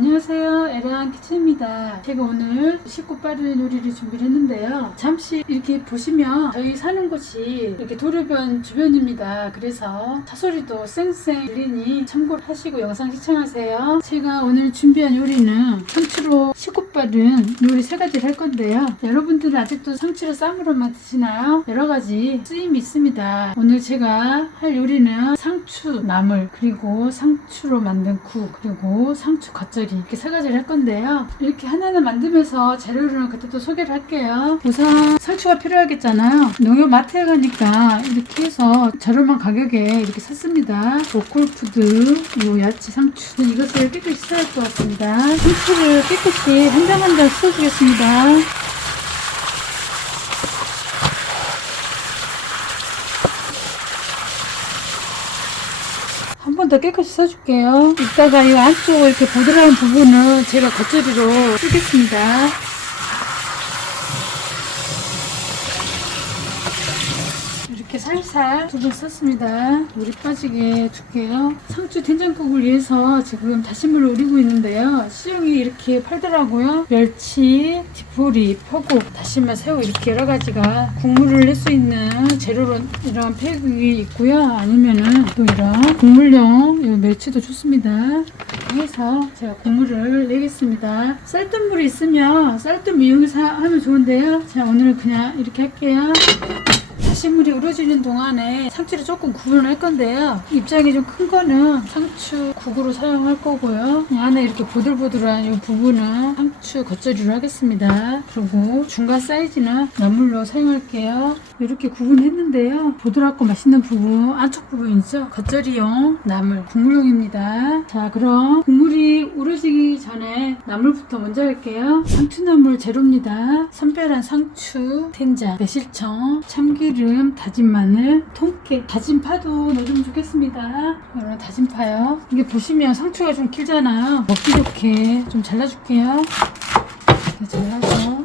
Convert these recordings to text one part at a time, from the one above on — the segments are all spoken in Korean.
안녕하세요, 에란 키친입니다. 제가 오늘 쉽고 빠른 요리를 준비를 했는데요. 잠시 이렇게 보시면 저희 사는 곳이 이렇게 도로변 주변입니다. 그래서 차소리도 쌩쌩 들리니 참고를 하시고 영상 시청하세요. 제가 오늘 준비한 요리는 상추로 쉽고 빠른 요리 3가지를 할 건데요. 여러분들은 아직도 상추를 쌈으로만 드시나요? 여러가지 쓰임이 있습니다. 오늘 제가 할 요리는 상추 나물, 그리고 상추로 만든 국, 그리고 상추 겉절이, 이렇게 3가지를 할 건데요. 이렇게 하나는 만들면서 재료를 그때 또 소개를 할게요. 우선 상추가 필요하겠잖아요. 농협 마트에 가니까 이렇게 해서 저렴한 가격에 이렇게 샀습니다. 로컬푸드, 요 야채 상추, 이것을 깨끗이 써야 할 것 같습니다. 상추를 깨끗이 한 장 한 장 씻어주겠습니다. 한 번 더 깨끗이 써줄게요. 이따가 이 안쪽 이렇게 보드라운 부분은 제가 겉절이로 쓰겠습니다. 이렇게 살살 두 번 썼습니다. 물이 빠지게 줄게요. 상추 된장국을 위해서 지금 다시물을 우리고 있는데요. 시중에 이렇게 팔더라고요. 멸치, 디포리, 표고, 다시마, 새우 이렇게 여러 가지가 국물을 낼 수 있는 재료로 이런 팩이 있고요. 아니면은 또 이런 국물용 이 멸치도 좋습니다. 해서 제가 국물을 내겠습니다. 쌀뜨물이 있으면 쌀뜨물 이용해서 하면 좋은데요. 자, 오늘은 그냥 이렇게 할게요. 다시물이 우러지는 동안에 상추를 조금 구분을 할 건데요. 입장이 좀 큰 거는 상추 국으로 사용할 거고요. 안에 이렇게 보들보들한 이 부분은 상추 겉절이로 하겠습니다. 그리고 중간 사이즈는 나물로 사용할게요. 이렇게 구분했는데요. 보드랍고 맛있는 부분, 안쪽 부분이죠. 겉절이용 나물, 국물용입니다. 자, 그럼 국물이 우러지기 전에 나물부터 먼저 할게요. 상추나물 재료입니다. 선별한 상추, 된장, 매실청, 참기름, 다진 마늘, 통깨, 다진 파도 넣어주면 좋겠습니다. 이런 다진 파요. 이게 보시면 상추가 좀 길잖아요. 먹기 좋게 좀 잘라줄게요. 이렇게 잘라서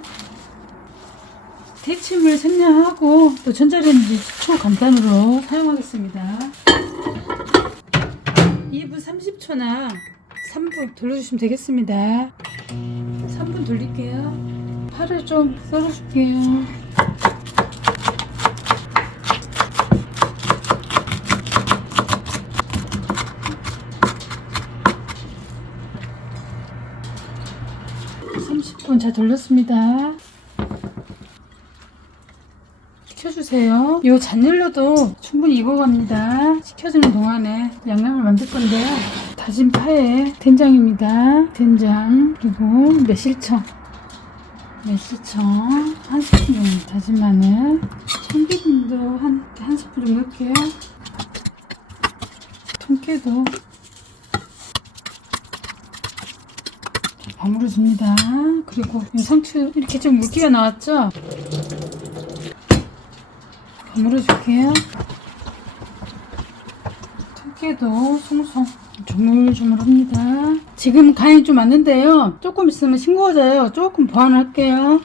데침을 생략하고 또 전자레인지 초간단으로 사용하겠습니다. 2분 30초나 3분 돌려주시면 되겠습니다. 3분 돌릴게요. 파를 좀 썰어줄게요. 잘 돌렸습니다. 식혀주세요. 이 잔열로도 충분히 익어갑니다. 식혀주는 동안에 양념을 만들 건데요. 다진 파에 된장입니다. 된장, 그리고 매실청 한 스푼 정도, 다진 마늘, 참기름도 한 스푼 정도 넣을게요. 통깨도 버무려 줍니다. 그리고 이 상추 이렇게 좀 물기가 나왔죠? 버무려 줄게요. 통깨도 송송 조물조물합니다. 지금 간이 좀 맞는데요. 조금 있으면 싱거워져요. 조금 보완할게요.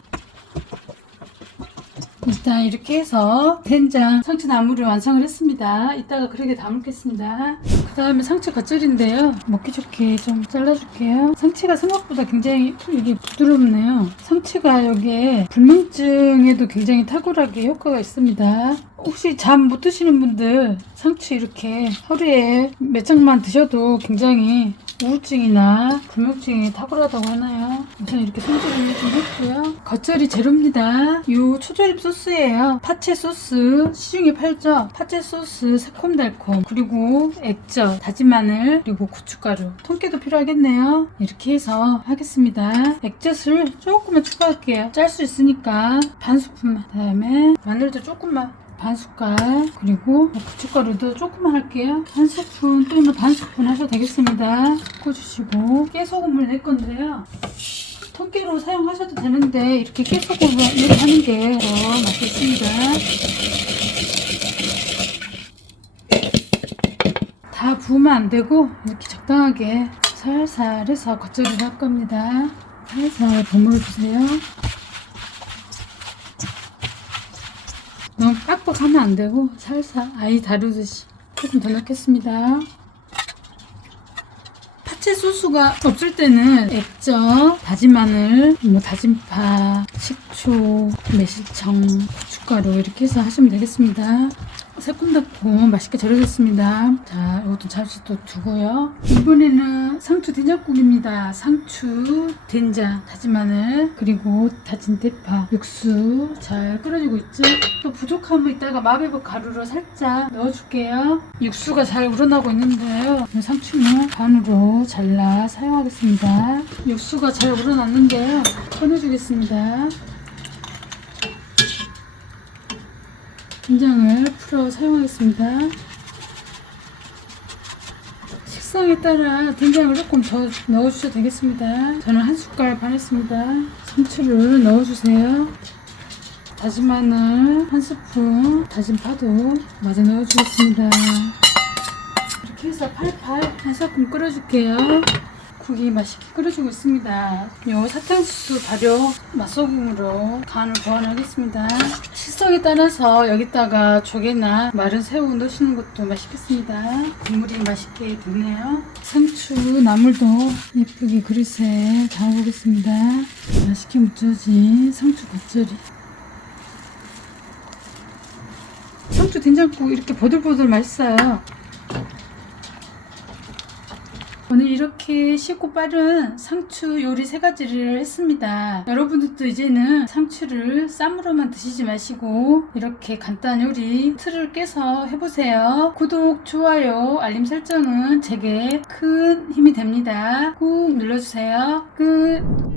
일단 이렇게 해서 된장, 상추 나물을 완성을 했습니다. 이따가 그렇게 담을겠습니다. 그 다음에 상추 겉절인데요. 먹기 좋게 좀 잘라줄게요. 상추가 생각보다 굉장히 이게 부드럽네요. 상추가 여기에 불면증에도 굉장히 탁월하게 효과가 있습니다. 혹시 잠 못 드시는 분들 상추 이렇게 하루에 몇 장만 드셔도 굉장히 우울증이나 불면증이 탁월하다고 하나요? 우선 이렇게 손질을 좀 했고요. 겉절이 재료입니다. 요 초절임 소스예요. 파채 소스, 시중에 팔죠? 파채 소스 새콤달콤, 그리고 액젓, 다진 마늘, 그리고 고춧가루, 통깨도 필요하겠네요. 이렇게 해서 하겠습니다. 액젓을 조금만 추가할게요. 짤 수 있으니까 반 스푼만. 그다음에 마늘도 조금만, 반 숟갈, 그리고 고춧가루도 조금만 할게요. 한 스푼 또는 반 스푼 하셔도 되겠습니다. 섞어주시고 깨소금을 낼 건데요. 통깨로 사용하셔도 되는데 이렇게 깨소금을 하는 게 더 맛있습니다. 다 부으면 안 되고 이렇게 적당하게 살살 해서 겉절이를 할 겁니다. 살살 버무려 주세요. 너무 빡빡하면 안 되고 살살 아이 다루듯이 조금 더 넣겠습니다. 야채 소스가 없을 때는 액젓, 다진 마늘, 다진 파, 식초, 매실청, 고춧가루 이렇게 해서 하시면 되겠습니다. 새콤달콤 맛있게 절여졌습니다. 자, 이것도 잠시 또 두고요. 이번에는 상추 된장국입니다. 상추, 된장, 다진 마늘, 그리고 다진 대파, 육수 잘 끓여주고 있죠. 또 부족하면 이따가 마베브 가루로 살짝 넣어줄게요. 육수가 잘 우러나고 있는데요. 상추는 반으로 잘라 사용하겠습니다. 육수가 잘 우러났는데요. 꺼내주겠습니다. 된장을 풀어 사용하겠습니다. 식성에 따라 된장을 조금 더 넣어주셔도 되겠습니다. 저는 한 숟갈 반 했습니다. 상추를 넣어주세요. 다진 마늘 한 스푼, 다진 파도 마저 넣어주겠습니다. 이렇게 해서 팔팔 한 소끔 끓여줄게요. 국이 맛있게 끓여주고 있습니다. 요 사탕수수 발효 맛소금으로 간을 보완하겠습니다. 식성에 따라서 여기다가 조개나 마른 새우 넣으시는 것도 맛있겠습니다. 국물이 맛있게 됐네요. 상추 나물도 예쁘게 그릇에 담아보겠습니다. 맛있게 무쳐진 상추 겉절이. 상추 된장국 이렇게 보들보들 맛있어요. 오늘 이렇게 쉽고 빠른 상추 요리 3가지를 했습니다. 여러분들도 이제는 상추를 쌈으로만 드시지 마시고 이렇게 간단한 요리 틀을 깨서 해보세요. 구독, 좋아요, 알림 설정은 제게 큰 힘이 됩니다. 꾹 눌러주세요. 끝.